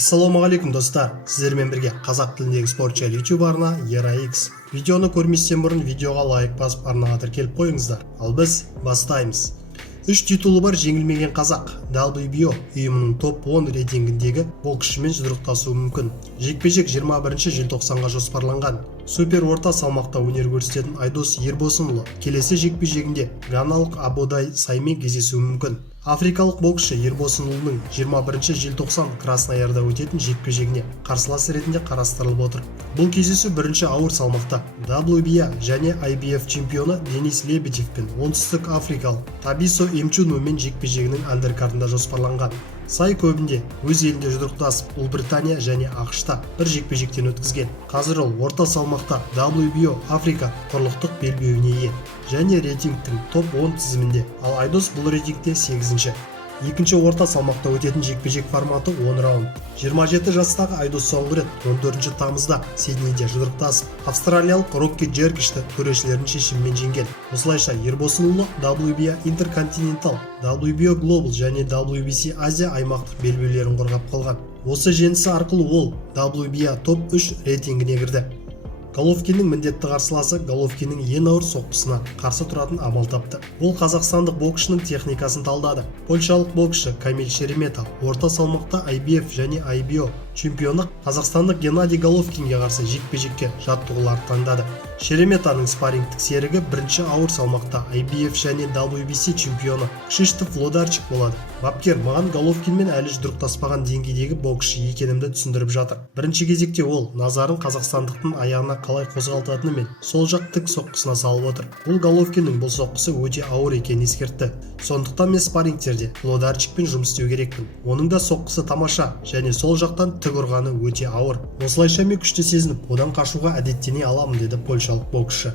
Ассалаумағалейкум достар, сіздермен бірге қазақ тіліндегі спортшы YouTube арна ERA-X. Видеоны көрместен бұрын видеоға лайк басып арнаға тіркеліп қойыңыздар. Ал біз бастаймыз. 3 титулы бар жеңілмеген қазақ WBO ұйымының топ 10 рейтингіндегі боксшымен жұдырықтасуы мүмкін. Жекпе-жек 21 желтоқсанға жоспарланған. Супер орта салмақта өнер көрсететін Айдос Ербосынұлы келесі жекпе-жегінде ганалық Абодай Саймен кездесуі мүмкін. Африкалық боксшы Ербосынұлының 21 желтоқсан Красноярда өтетін жекпе-жегіне қарсылас ретінде қарастырылып отыр. Бұл кездесу бірінші ауыр салмақта WBA және IBF чемпионы Денис Лебедев пен оңтүстік африкалық Табисо Эмчунумен жекпе-жегінің андеркартында жоспарланған. Сай көбінде өз елінде жұдырықтасып, Ұлыбритания және ақш-та бір жекпе-жектен өткізген. Қазір ол орта салмақта WBO Африка құрлықтық белбеуіне ие және рейтингтің топ 10 тізімінде, ал Айдос бұл рейтингте 8-ші. Екінші орта салмақта өтетін жекпе-жек форматы 10 раунд. 27 жастағы Айдос соңғы рет 14 тамызда Сиднейде жұдырықтасып, австралиялық Рокки Джеркишті төрешілердің шешімімен жеңген. Осылайша Ербосынұлы WBA Intercontinental, WBO Global және WBC Азия аймақтық белбеулерін қорғап қалған. Осы жеңісі арқылы ол WBA топ 3 рейтингіне кірді. Головкиннің міндетті қарсыласы Головкиннің ең ауыр соққысына қарсы тұратын амал тапты. Ол қазақстандық боксшының техникасын талдады. Польшалық боксшы Камил Шеремета орта салмақта IBF және IBO чемпионы қазақстандық Геннадий Головкинге қарсы жекпе-жекке жаттығуларды таңдады. Шереметаның спаррингтік серігі бірінші ауыр салмақта IBF және WBC чемпионы Кшиштоф Лодарчик болады. Бапкер маған Головкинмен әлі жұдырықтаспаған деңгейдегі боксшы екенімді түсіндіріп жатыр. Бірінші кезекте ол назарын қазақстандықтың аяғына қалай қозғалтатыны мен сол жақ тік соққысына салып отыр. Ол Головкиннің бұл соққысы өте ауыр екенін ескертті. Сондықтан мен спаррингтерде Лодарчикпен жұмыс істеу керекпін. Оның да соққысы тамаша және сол жақтан тік ұрғаны өте ауыр. Осылайша мен күшті сезініп, одан қашуға әдеттене аламын, деді польшалық боксшы.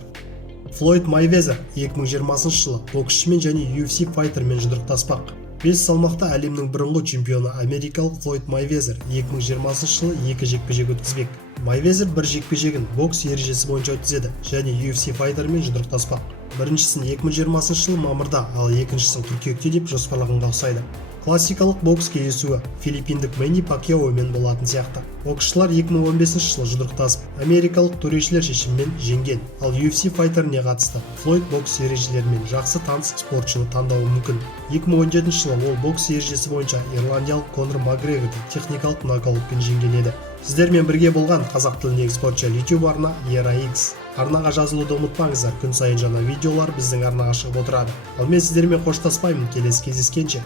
Флойд Майвезер 2020 жылы боксшымен және UFC файтермен жұдырықтаспақ. 5 салмақта әлемнің бұрынғы чемпионы америкалық Флойд Майвезер 2020 жылы 2 жекпе-жек өткізбек. Майвезер бір жекпе-жегін бокс ережесі бойынша өткізеді және UFC файтермен жұдырықтаспақ. Біріншісін 2020 жылы мамырда, ал екіншісін қыркүйекте деп жоспарлағанға ұқсайды. Классикалық бокс кездесуі филиппиндік Мэнни Пакьяомен болатын сияқты. Боксшылар 2015 жылы жұдырықтасып, америкалық төрешілер шешімімен жеңген, ал UFC файтеріне қатысты Флойд бокс ережелерімен жақсы таныс спортшыны таңдауы мүмкін. 2017 жылы ол бокс ережесі бойынша ирландиялық Конор Макгрегорды техникалық нокаутпен жеңген еді. Сіздермен бірге болған қазақ тіліндегі спортшы YouTube арна ERA-X. Арнаға жазылуды ұмытпаңыздар, күн сайын жаңа видеолар біздің арнаға шығып отырады. Ал мен сіздермен қоштаспаймын, келесі кездескенше.